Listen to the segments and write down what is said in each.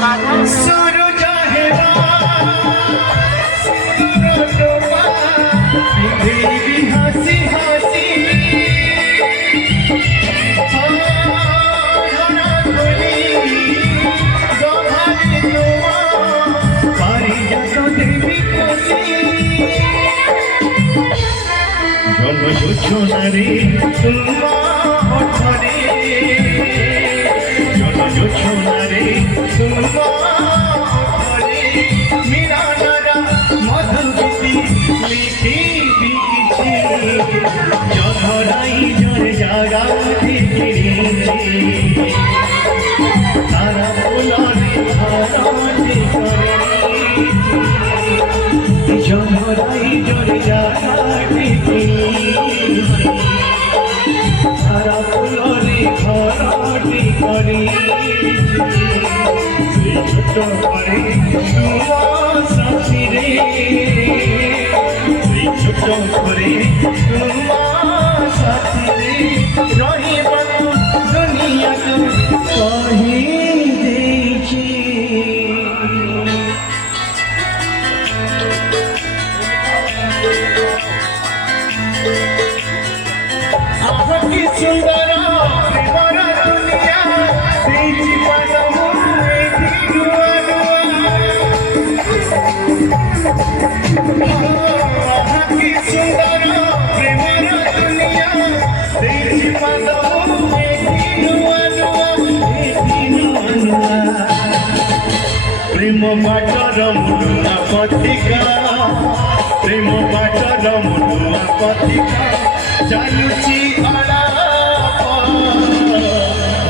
सुरु चाहेवा सुरटोमा देवी हसी हसी हरा कोली गभाली नोमा पारिजात देवी कोसी जन्म योजना रे तुमा ओठरे जन्म योजना रे तुमा ओठरे मिरानारा मधुगीति लिखि बिकिछि जधराई जरे जागा देखिछि तारा बोलरे धारते करे जधराई जरे जागा देखिछि तारा बोलरे धारते करे ছোট করে তোমার সাথী রে ছোট করে তোমার সাথী রে রহিবাকু দুনিয়াকু কহি দেখি আহা কি সুন্দর প্রেমর দুনিয়া দেখি পানমু की सुंदर प्रेमर दुनिया देखि पादमु नुआ नुआ प्रेम बाटर मुनुआ पथिका प्रेम बाटर मुनुआ पथिका चालुची अलाप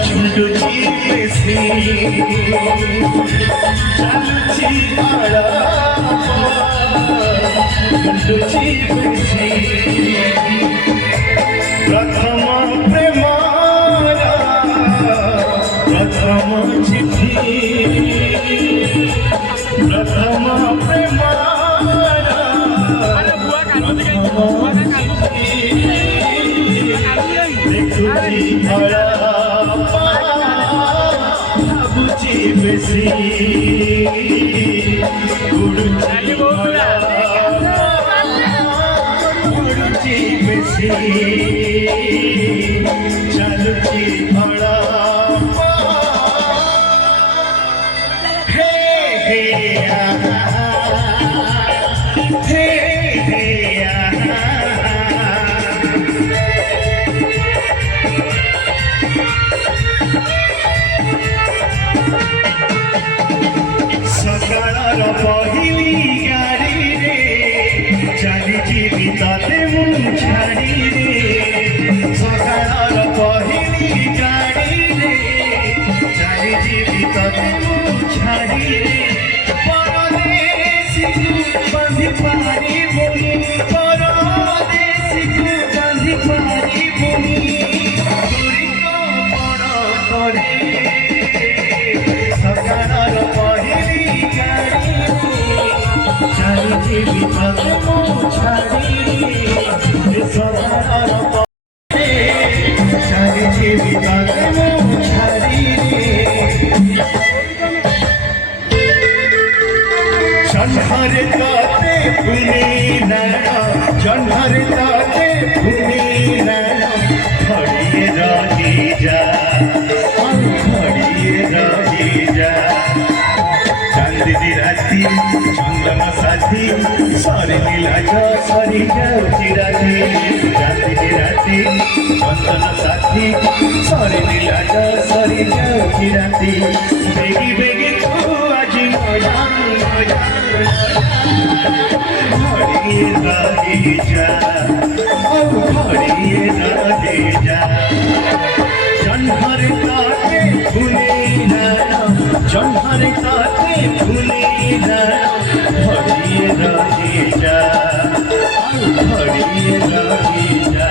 झुंडुची बेसी चालुची अलाप प्रथम प्रेमार प्रथम चिठी प्रथम प्रेमार देखुची भरा भाबुची बेसी उड़ुची भरा बेसी चालुची भड़ा हे हे हे हे सकाळर पहिली गाडी रे चालिची बिताते मु छाड़ी रे सकाळर पहिली गाडी रे चालिची बिताते मु छाड़ी रे परदेसी को बांधी पारी बोली परदेसी को बांधी पारी बोली तोरी को बड़ करे सकाळर पहिली गाडी चालिची बिताते मु छाड़ी रे सकाळर चालिची बिताते मु छाड़ी रे जन्हरे ताते भूमि नैना जन्हरे ताते भूमि नैना खड़िए रही जा खड़िए रही जा चांदनी राती चंदन साथी सरी नीलाज सरी जाऊची राती चांदनी राती चंदन साथी सरी नीलाज सरी जाऊची राती बेगी बेगी तू आज मजा खड़िए रही जा खड़िए रही जा जन्हरे ताते भूमि नैना जन्हरे ताते भूमि नैना खड़िए रही जा खड़िए रही जा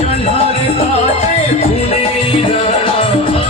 जन्हरे ताते भूमि नैना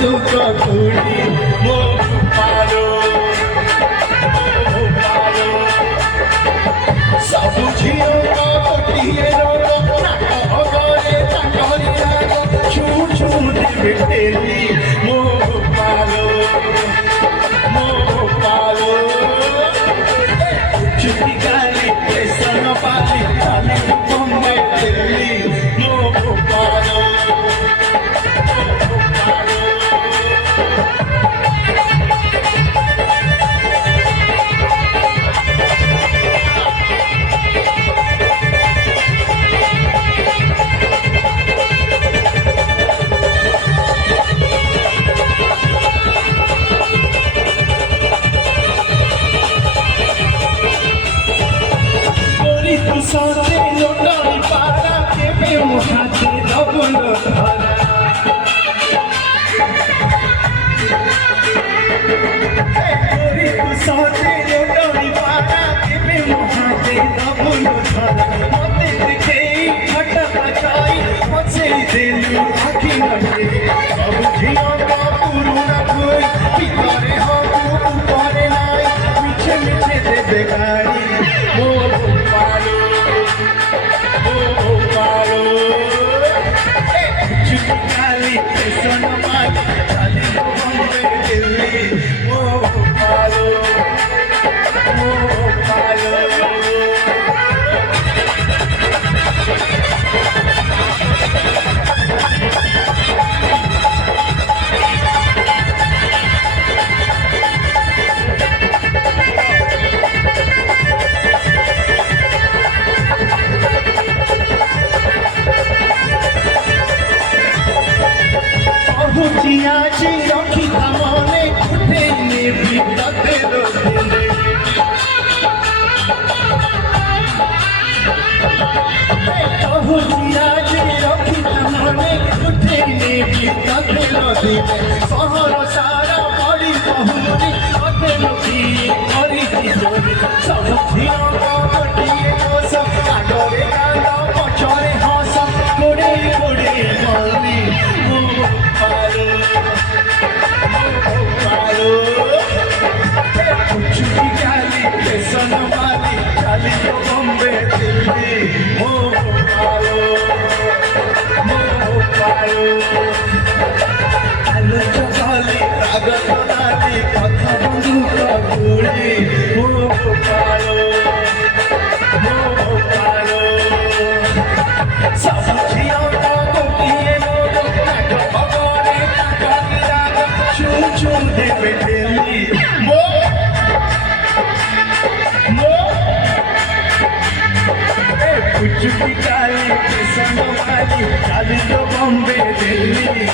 दुख कुड़ी मो पालो सब झियो गोटिए रोग नाक गरे तांगरी राग छू छू देवे तेली मो पालो चुकी गाली सन पाली खाली बम्बे दिल्ली मो पालो सारे लोटाई पारा के पे मुहाते डबल धारा गोरी तू सारे लोटाई पारा के पे मुहाते डबल धारा मते दिखे फटा बचाई मचे दिल आखी लगे सब झिया का पुरुना कोई पितारे हो ऊपरे नाई मीठे मीठे दे बेगारी मोर पालो Cali, son Mali, Cali, Bombay, Delhi, oh Palo, oh Palo. जिया जी रखी तमने उठे ने भी तते रोते कहू जिया जी रखी तमने उठे ने भी तते रोते सहर सारा बड़ी बहुरी अते लोकी करी जोरी सब झिया गोटिए कोस आगरे कांदा पछरे हस कोड़े कोड़े मौली चुकी गाली सन माली खाली बम्बे दिल्ली मो पालो आलो चली राग नाली कथा बंदूक गुड़ी मो पालो सब झिया गोटिए लोग नाक भगरे तांगरी राग छू छू देवे दिल्ली मो चुकी गाली सन माली खाली बम्बे दिल्ली